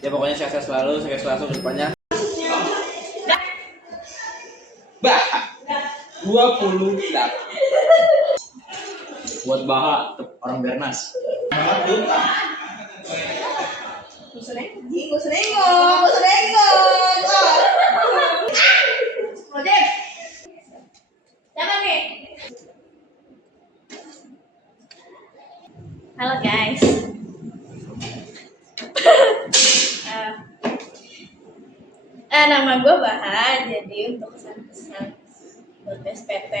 Ya pokoknya sukses selalu ke depannya. Bah 28 buat Baha orang Bernas. Gak usah Ojek. Siapa nih? Halo guys. Nama gue Baha. Jadi untuk kesan-kesan buat SPT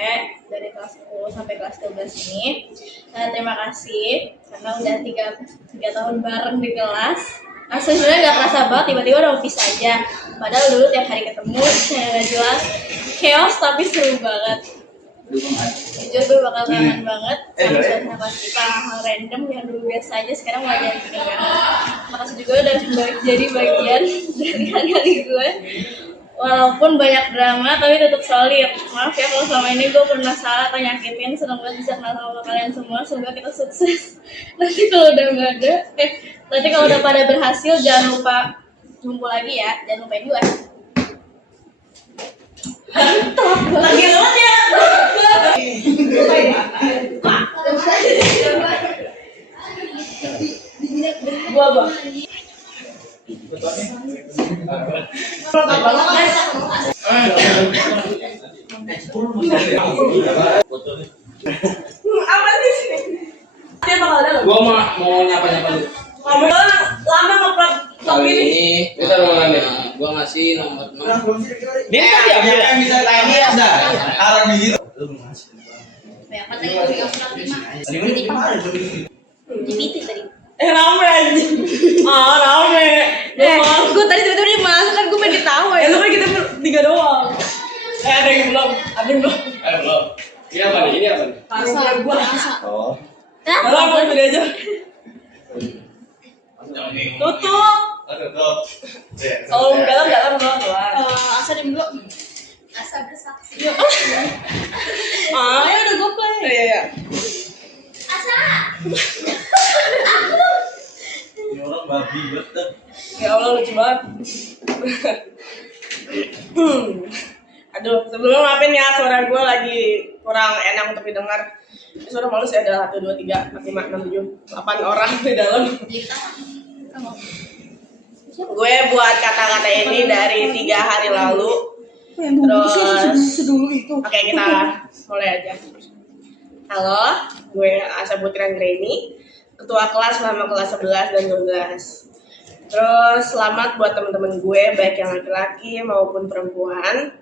dari kelas 10 sampai kelas 12 ini, terima kasih karena udah 3 tahun bareng di kelas. Asli sebenarnya nggak kerasa banget, tiba-tiba udah pisah aja. Padahal dulu tiap hari ketemu, nggak jelas, chaos tapi seru banget. Jujur gue bakal kangen banget sama suasana kita, hal random yang dulu biasa aja sekarang mulai jadi banget. Makasih juga udah jadi bagian dari hari gue. Walaupun banyak drama tapi tetap solid. Maaf ya kalau selama ini gue pernah salah atau nyakitin. Senang banget bisa kenal sama kalian semua. Semoga kita sukses. Nanti kalau udah nggak ada, nanti kalau udah pada berhasil jangan lupa kumpul lagi ya. Jangan lupain gue. Lagi banget ya. Gua bang. Apa sih? Dia bakal ada. Gua mau nyapa dulu. Lama ngeplak Kali ini kita gua ngasih nomor 6. Dia tadi yang bisa tanya ada. Taruh di situ. Ya, katanya gue pegang surat 5. GPT tadi. Rame anjing. Rame. Gue tadi tiba-tiba dia masuk kan gue pengen ditawa ya. Lu kan kita 3 doang. Ada yang belum. Belum. Ini apa nih? Rahasia gua. Oh. Kalau mau beda aja. Tutup. Kalau dalam doang. Asa diem dulu. Asa bersaksi. Ya udah gue play. Iya. Asa. Ini orang babi banget. Ya Allah lucu banget. Aduh, sebelumnya maafin ya suara gue lagi kurang enak untuk didengar. Suara malu sih ada 1, 2, 3, 4, 5, 6, 7, 8 orang di dalam. Gue buat kata-kata ini dari 3 hari lalu. Terus, oke kita mulai aja. Halo, gue Asa Putri Anggraini, ketua kelas selama kelas 11 dan 12. Terus selamat buat teman-teman gue, baik yang laki-laki maupun perempuan.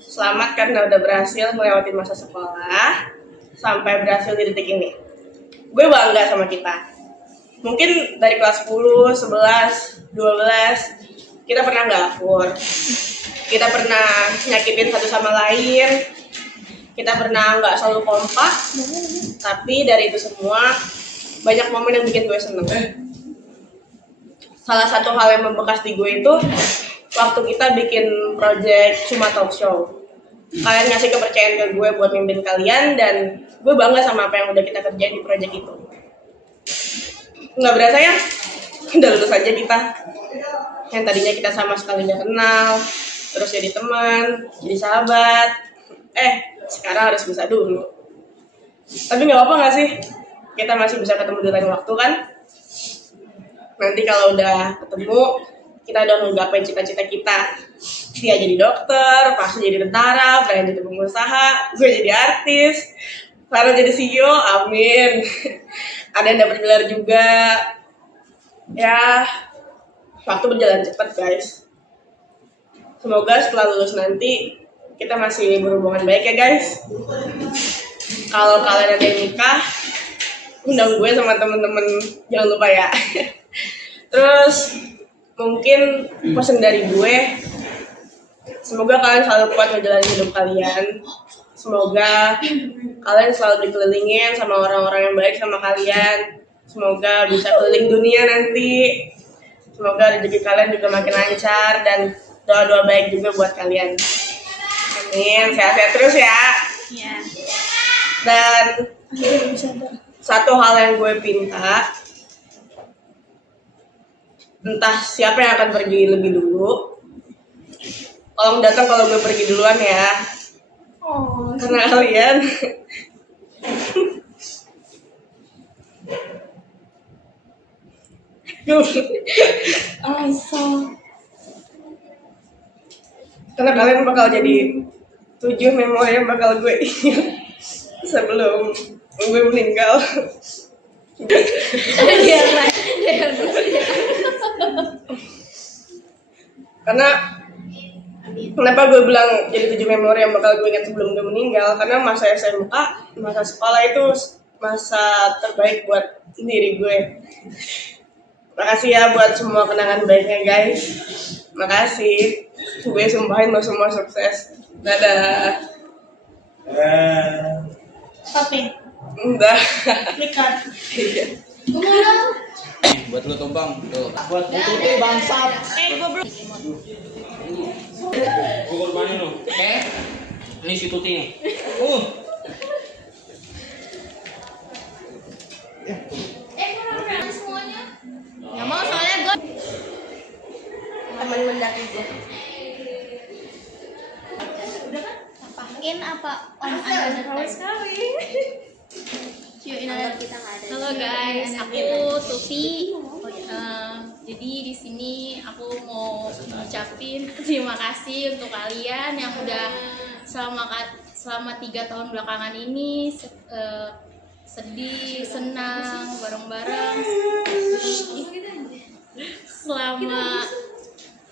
Selamat karena udah berhasil melewati masa sekolah sampai berhasil di detik ini. Gue bangga sama kita. Mungkin dari kelas 10, 11, 12 kita pernah nggak akur. Kita pernah nyakitin satu sama lain. Kita pernah nggak selalu kompak. Tapi dari itu semua banyak momen yang bikin gue seneng. Salah satu hal yang membekas di gue itu waktu kita bikin project Cuma Talk Show. Kalian ngasih kepercayaan ke gue buat mimpin kalian dan gue bangga sama apa yang udah kita kerjain di project itu. Nggak berasa ya, udah lulus aja kita. Yang tadinya kita sama sekali nggak kenal, terus jadi teman, jadi sahabat. Sekarang harus bisa dulu. Tapi nggak apa nggak sih? Kita masih bisa ketemu di lain waktu kan? Nanti kalau udah ketemu, kita udah nggapain cita-cita kita. Dia jadi dokter, pasti jadi tentara, Brian jadi pengusaha, gue jadi artis, Clara jadi CEO, amin. Ada yang dapat gelar juga. Ya, waktu berjalan cepat guys. Semoga setelah lulus nanti kita masih berhubungan baik ya guys. Kalau kalian ada yang nikah, undang gue sama temen-temen, jangan lupa ya. Terus mungkin pesan dari gue, semoga kalian selalu kuat menjalani hidup kalian. Semoga kalian selalu dikelilingin sama orang-orang yang baik sama kalian. Semoga bisa keliling dunia nanti. Semoga rezeki kalian juga makin lancar dan doa-doa baik juga buat kalian. Amin, sehat-sehat terus ya. Iya. Dan satu hal yang gue pinta, entah siapa yang akan pergi lebih dulu. Tolong datang kalau gue pergi duluan ya. Oh, Karena kalian karena kalian bakal jadi 7 memori yang bakal gue ingat sebelum gue meninggal. Karena kenapa gue bilang jadi 7 memori yang bakal gue ingat sebelum gue meninggal? Karena masa SMK, masa sekolah itu masa terbaik buat diri gue. Makasih ya buat semua kenangan baiknya guys. Makasih. Gue sumpahin lo semua sukses. Dadah. Tapi, Udah. Rikat. Iya. Buat lu tuh bang, tuh. Buat itu bangsat. Gue belum. Gue korbanin lu. Ini si Tuti nih. Semuanya. Nggak mau soalnya gue teman mendaki gue. Pakin apa orang ada tahu sekali. Halo guys, aku Tufi. Jadi di sini aku mau ngucapin terima kasih untuk kalian yang udah selama 3 tahun belakangan ini sedih, senang, bareng-bareng. Selama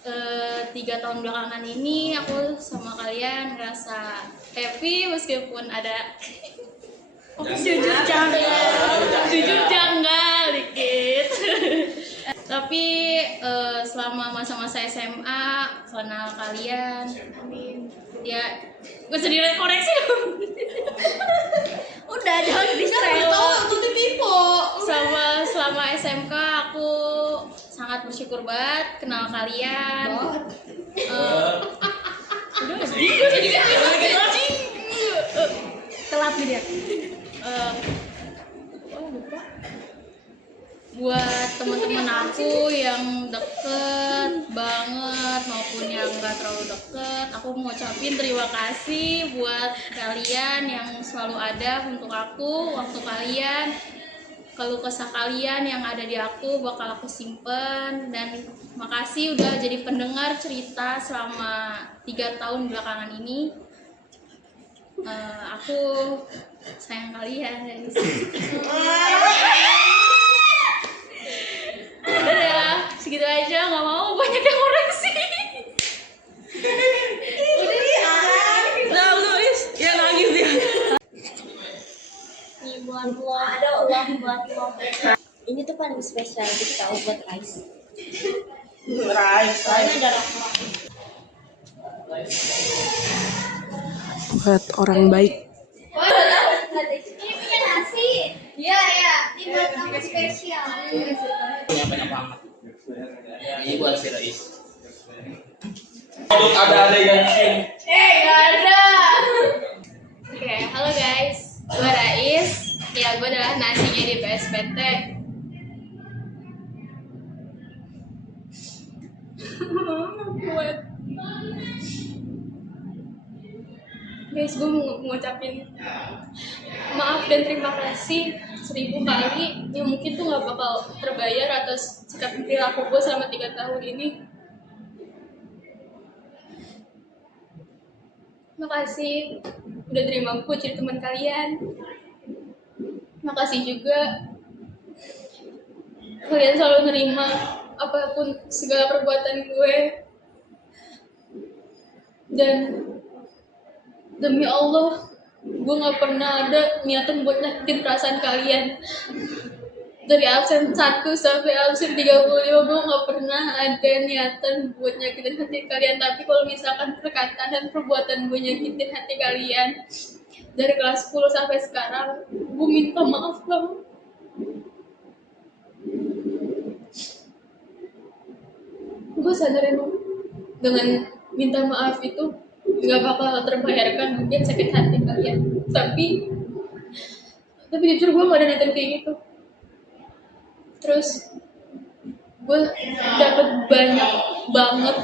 3 tahun belakangan ini aku sama kalian ngerasa happy meskipun ada jujur janggal dikit. Tapi selama masa-masa SMA kenal kalian, ya gue sendiri koreksi dong. Udah jangan distrel. Selama SMK aku sangat bersyukur banget kenal kalian. Udah jadi telat nih dia. Lupa. Buat teman-teman aku yang deket banget maupun yang gak terlalu deket, aku mau ucapin terima kasih buat kalian yang selalu ada untuk aku. Waktu kalian, keluh kesah kalian yang ada di aku bakal aku simpen. Dan makasih udah jadi pendengar cerita selama 3 tahun belakangan ini. Aku sayang kalian. Udah segitu aja, nggak mau banyak yang koreksi. Udah lu ya nangis dia. Ini buat lo, ada uang buat lo. Ini tuh paling spesial kita tahu buat Rais. Soalnya ada rokok. Buat orang baik. Ini punya nasi. Iya ya, ini buat kamu spesial. Punya banyak banget. Ini buat si Rais. Ada yang Gak ada. Oke, halo guys. Gue Rais. Ya, gue adalah nasinya di PSPT. Guys, gue mau ngucapin maaf dan terima kasih 1000 kali yang mungkin tuh gak bakal terbayar atas sikap perilaku gue selama 3 tahun ini. Makasih udah terima gue jadi teman kalian. Makasih juga kalian selalu nerima apapun segala perbuatan gue. Dan demi Allah, gue gak pernah ada niatan buat nyakitin perasaan kalian. Dari absen 1 sampai absen 35, gue gak pernah ada niatan buat nyakitin hati kalian. Tapi kalau misalkan perkataan dan perbuatan gue nyakitin hati kalian, dari kelas 10 sampai sekarang, gue minta maaf banget. Gue sadar emang dengan minta maaf itu gak bakal terbayarkan mungkin sakit hati kalian, tapi jujur gue gak ada niatan kayak gitu. Terus gue dapet banyak banget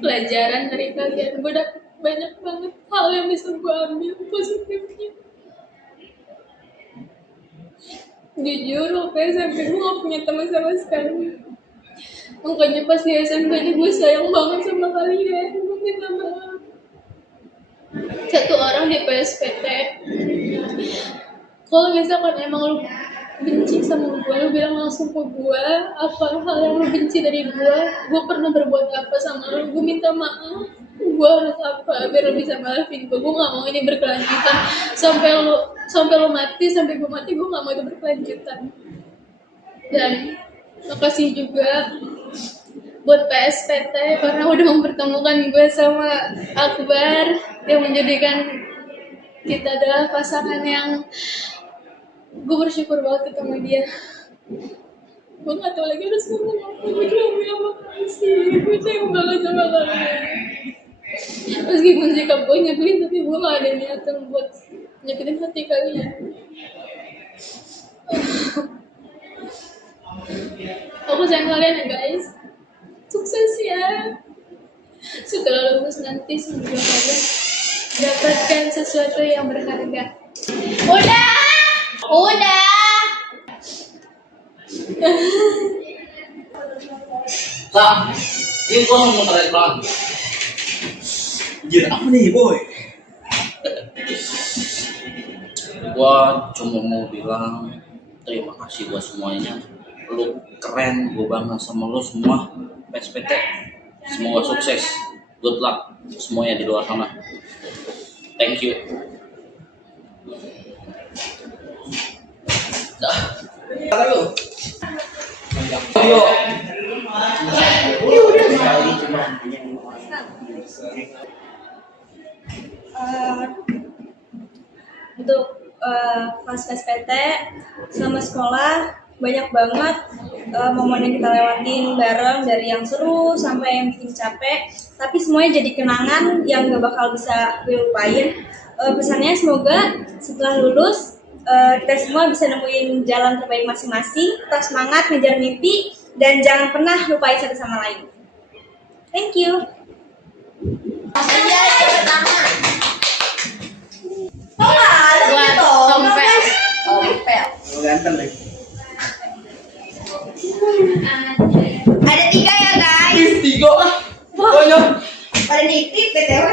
pelajaran dari kalian. Gue dapet banyak banget hal yang bisa gue ambil positifnya. Jujur waktu SMP gue gak punya teman sama sekali, makanya pas di SMP ini gue sayang banget sama kalian. Gue minta maaf. Satu orang di PSPT, kalau misalkan emang lu benci sama gue, lu bilang langsung ke gue apa hal yang lu benci dari gue pernah berbuat apa sama lu, gue minta maaf. Gue harus apa biar lu bisa maafin gue gak mau ini berkelanjutan sampai lu mati, sampai gue mati, gue gak mau itu berkelanjutan. Dan makasih juga buat PSPT karena udah mempertemukan gue sama Akbar yang menjadikan kita adalah pasangan yang gue bersyukur banget ketemu dia. Gue gak tau lagi harus ngomong apa. Gue cuma bilang makasih. Gue sayang banget sama kalian. Meskipun sikap gue nyebelin, tapi gue gak ada niatan buat nyakitin hati kalian. Aku sayang kalian ya guys. Sukses ya. Setelah lulus nanti semoga kalian dapatkan sesuatu yang berharga. Udah. Kak, ini gua mau keren banget. Anjir, apa nih boy? Gua cuma mau bilang terima kasih buat semuanya. Lu keren, gua bangga sama lu semua. PSPT, semoga sukses. Good luck semuanya di luar sana. Thank you. Dah. Kata lu. Ayo. Untuk pas PSPT selama sekolah banyak banget momen yang kita lewatin bareng, dari yang seru sampai yang bikin capek, tapi semuanya jadi kenangan yang gak bakal bisa gue lupain. Pesannya semoga setelah lulus kita semua bisa nemuin jalan terbaik masing-masing, tetap semangat ngejar mimpi, dan jangan pernah lupain satu sama lain. Thank you. Tompel. Ganteng deh. Ada 3 ya guys. Tiga. Banyak. Pada dikit BTW.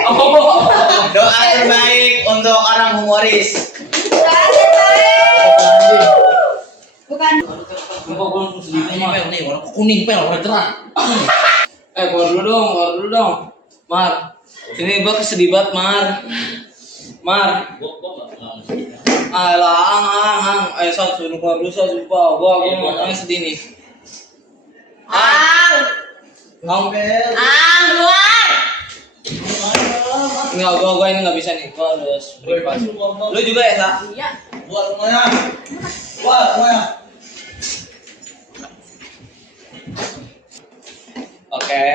Doa terbaik untuk orang humoris. Bukan. Gua langsung sedih nih, warna kuning pel, warna cerah. Keluar dulu dong. Mar. Sini gua kesedih banget, Mar. Alah, ang. Ayo suruh keluar dulu, sumpah. Gua mau sedih nih. Keluar. Enggak, gua ini enggak bisa nih. Gua harus privat. Lu juga ya, Sa? Iya. Buat semuanya. Oke,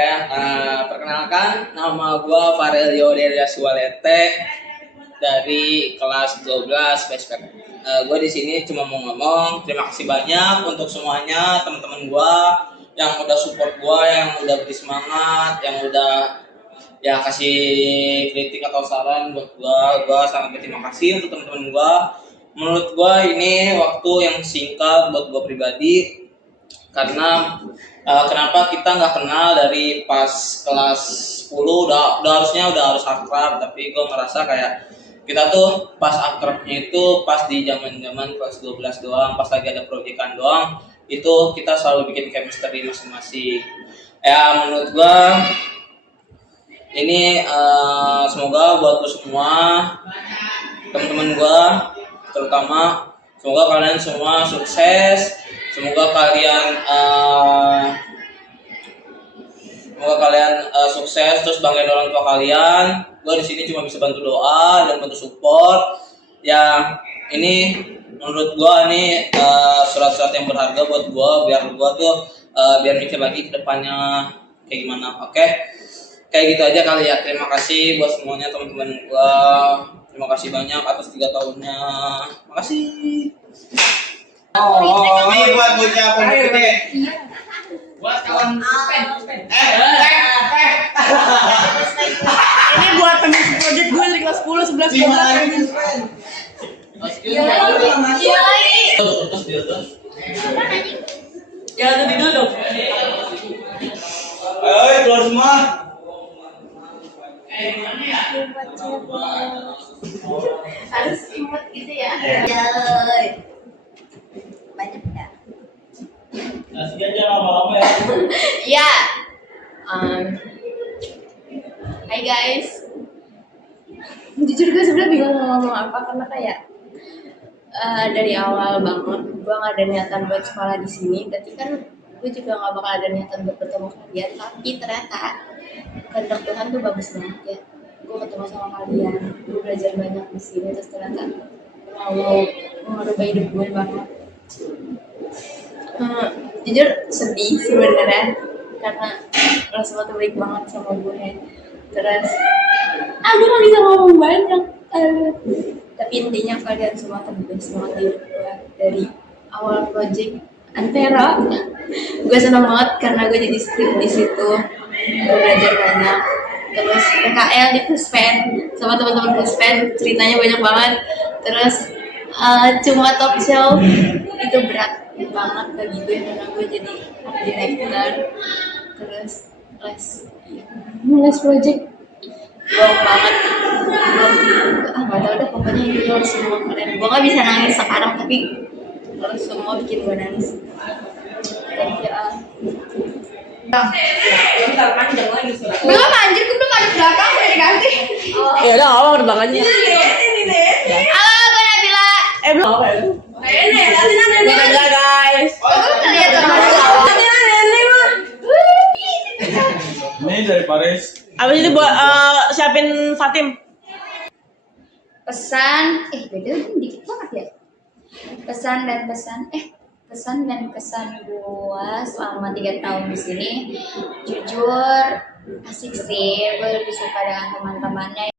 perkenalkan nama gua Farelio Delias Walete dari kelas 12 PSPT. Gua di sini cuma mau ngomong terima kasih banyak untuk semuanya, teman-teman gua yang udah support gua, yang udah beri semangat, yang udah ya kasih kritik atau saran buat gua sangat berterima kasih untuk teman-teman gua. Menurut gua ini waktu yang singkat buat gua pribadi, karena kenapa kita nggak kenal dari pas kelas 10 udah harus akrab, tapi gua ngerasa kayak kita tuh pas akrabnya itu pas di zaman kelas 12 doang, pas lagi ada proyekan doang, itu kita selalu bikin chemistry masing-masing. Ya menurut gua ini semoga buat lo semua, teman-teman gua terutama, semoga kalian semua sukses, semoga kalian sukses terus banggain orang tua kalian. Gua di sini cuma bisa bantu doa dan bantu support. Ya ini menurut gua ini surat-surat yang berharga buat gua, biar gua tuh biar mikir lagi ke depannya kayak gimana. Oke? Kayak gitu aja kali ya. Terima kasih buat semuanya teman-teman gua. Terima kasih banyak atas 3 tahunnya. Makasih. Ini buat bocah pondok gede. Buat kawan Ini buat teman project gue dari kelas 10, 11, 12. Ya tadi dulu dong. Ayo keluar semua. Harus imut gitu ya. Yoi. Banyak ya. Nasi aja lama-lama ya. Ya. Hai guys. Jujur gue sebenarnya bingung mau ngomong apa karena kayak dari awal banget gue nggak ada niatan buat sekolah di sini. Berarti kan gue juga nggak bakal ada niatan buat bertemu kalian. Tapi ternyata kehendak Tuhan tuh bagus banget ya. Gue ketemu sama kalian, gue belajar banyak di sini. Terus ternyata mau merubah hidup gue banget. Jujur sedih sebenarnya karena lo semua tuh baik banget sama gue. Terus gue gak bisa ngomong banyak. Tapi intinya kalian semua terbaik banget di hidup gue dari awal project Antero. Gue senang banget karena gue jadi strip di situ. Gue belajar banyak. Terus PKL di Puspen sama teman-teman Puspen ceritanya banyak banget. Terus cuma talk show itu berat banget bagi gue karena gue jadi director. Terus les project wow banget. Gak tau deh pokoknya itu harus semua keren. Gue gak bisa nangis sekarang tapi harus semua bikin gue nangis. Thank you all. Belum anjir, gue belum ada belakang, udah diganti. Ya udah nggak apa-apa terbang aja. Halo, gue Nabila. Belum. Dadah guys. Gue udah lihat orang Ini dari Paris. Abis itu buat siapin Fatim. pesan, beda dikit banget ya. Pesan dan kesan gua selama 3 tahun di sini, jujur asik sih. Gue lebih suka dengan teman-temannya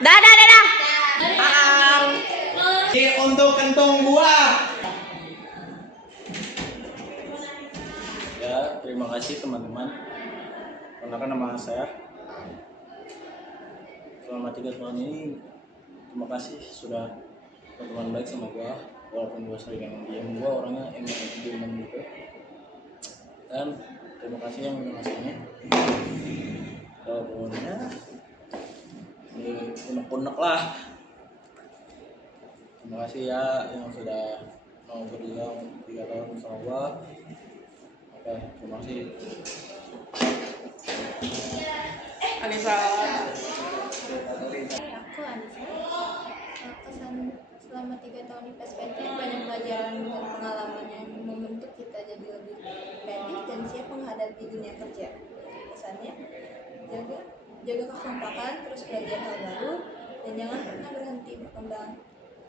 Dadah, dadah. Ini untuk kentong gua. Ya, terima kasih teman-teman. Karena nama saya selama 3 tahun ini, terima kasih sudah berteman baik sama gua. Walaupun gua sering emang diam, gua orangnya emang diam gitu. Dan terima kasih yang udah ngasihnya. Walaupun ya ini unek-unek lah. Terima kasih ya yang sudah mau berjuang 3 tahun sama gua. Oke, terima kasih. Anissa. Aku Anissa. Kesan selama 3 tahun di PSPT banyak pelajaran dan pengalaman yang membentuk kita jadi lebih ready dan siap menghadapi dunia kerja. Pesannya, jaga kekompakan, terus belajar hal baru, dan jangan pernah berhenti berkembang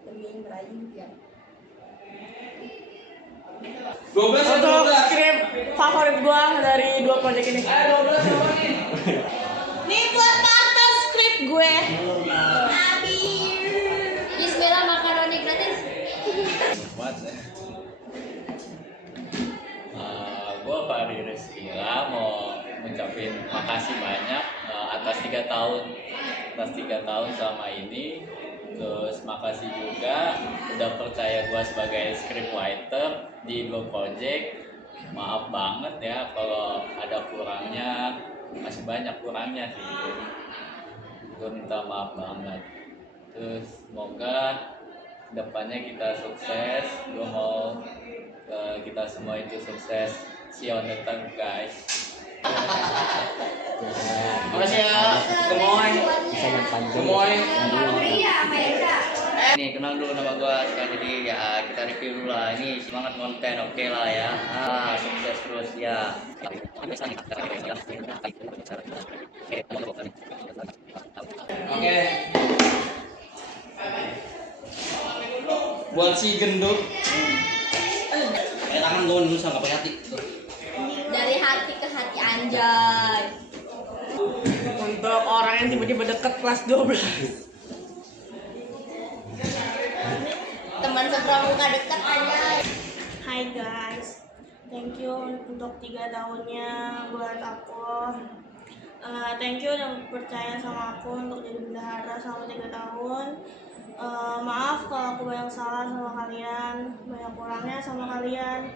demi meraih impian. 12 ya, Untuk 12. skrip favorit gua dari 2 project ini. 12 sama nih. Nih buat partner skrip gue. Bismillah makaroni gratis. Buat ya. Gue Fahri Rizkyla mau ngucapin makasih banyak atas 3 tahun selama ini. Terus makasih juga udah percaya gue sebagai scriptwriter di 2 project. Maaf banget ya kalau ada kurangnya, masih banyak kurangnya sih. Gue minta maaf banget. Terus semoga depannya kita sukses. Gue mau kita semua itu sukses. See you on the time guys. Makasih ya. Gemoy. Gemoy. Nih kenal dulu nama gua sekarang, jadi ya kita review dulu lah, ini semangat konten oke lah ya, sukses terus ya. Oke. Buat si gendut. Tangan gua dulu sama pakai hati. Dari hati ke hati anjay. Untuk orang yang tiba-tiba deket kelas 12. Teman sepramuka dekat anjay. Hai guys, thank you untuk 3 tahunnya buat aku. Thank you udah percaya sama aku untuk jadi bendahara selama 3 tahun. Maaf kalau aku banyak salah sama kalian, banyak kurangnya sama kalian.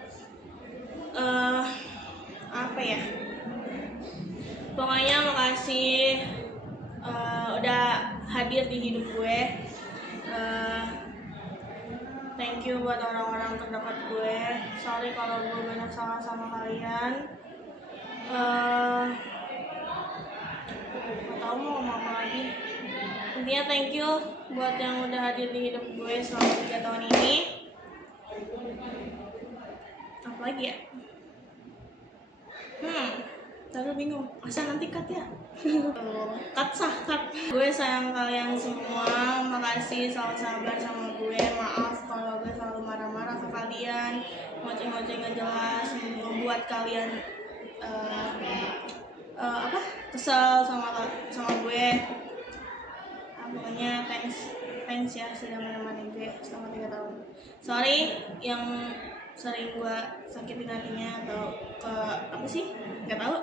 Apa ya? Pokoknya makasih udah hadir di hidup gue. Thank you buat orang-orang terdekat gue. Sorry kalau gue banyak salah sama kalian. Gak tau mau ngomong apa lagi. Intinya thank you buat yang udah hadir di hidup gue selama 3 tahun ini. Apa lagi ya? Tapi bingung, masa nanti cut ya? Cut. Gue sayang kalian semua, makasih selalu sabar sama gue. Maaf kalau gue selalu marah-marah ke kalian, ngoceh-ngoceh gak jelas, membuat kalian kesel sama gue. Pokoknya thanks ya sudah menemani gue selama 3 tahun. Sorry yang sering gue sakitin hatinya atau ke apa sih, nggak tahu.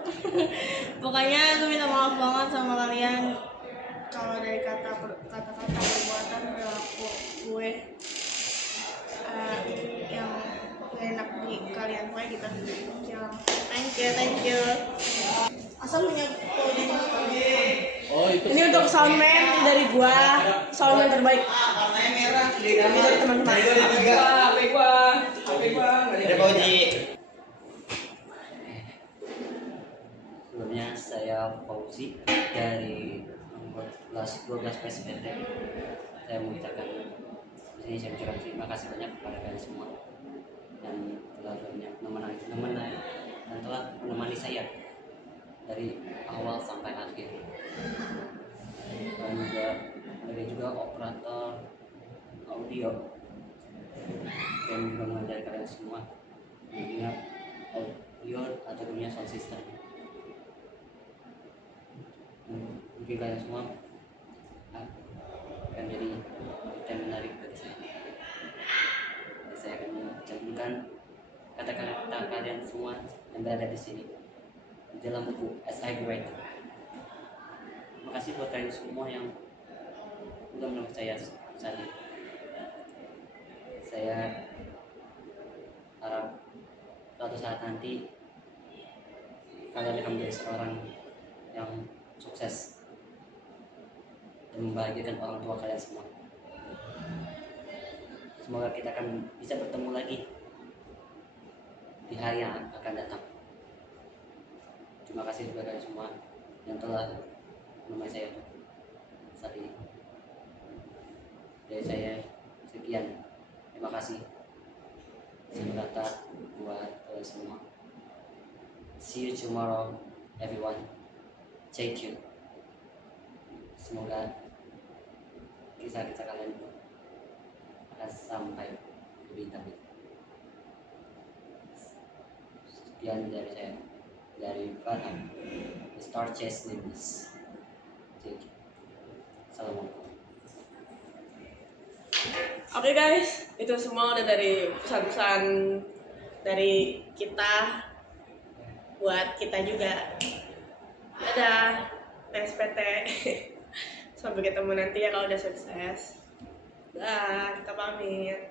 Pokoknya gue minta maaf banget sama kalian kalau dari kata-kata perbuatan perilaku gue yang gak enak di kalian, pokoknya gitu. Thank you. Asal punya coding. Oh, itu. Ini untuk soundman dari gua, soundman terbaik. Dari teman-teman. HP gua. Ada Fauzi. Sebelumnya saya Fauzi dari kelas 12 PSPT. Saya mengucapkan di sini saya ucapkan terima kasih banyak kepada kalian semua dan telah menemani saya dari awal sampai akhir. Dan juga operator audio dan juga mengajari kalian semua dunia audio atau dunia sound system. Mungkin kalian semua semua yang berada di sini di dalam buku As I Great. Makasih buat kalian semua yang udah menolong saya saat ini. Saya harap suatu saat nanti kalian akan menjadi seorang yang sukses dan membahagiakan orang tua kalian semua. Semoga kita akan bisa bertemu lagi di hari yang akan datang. Terima kasih kepada kalian semua yang telah menemani saya saat ini. Dari saya sekian. Terima kasih. Selamat datang buat kalian semua. See you tomorrow, everyone. Take you. Semoga kisah-kisah kalian akan sampai ke bintang-bintang. Sekian dari saya, dari Farhan, The Star Chase Nimbus. Thank you. Assalamualaikum. Oke guys, itu semua udah dari pesan-pesan dari kita buat kita juga. Dadah, PSPT. Sampai ketemu nanti ya kalau udah sukses. Dah, kita pamit.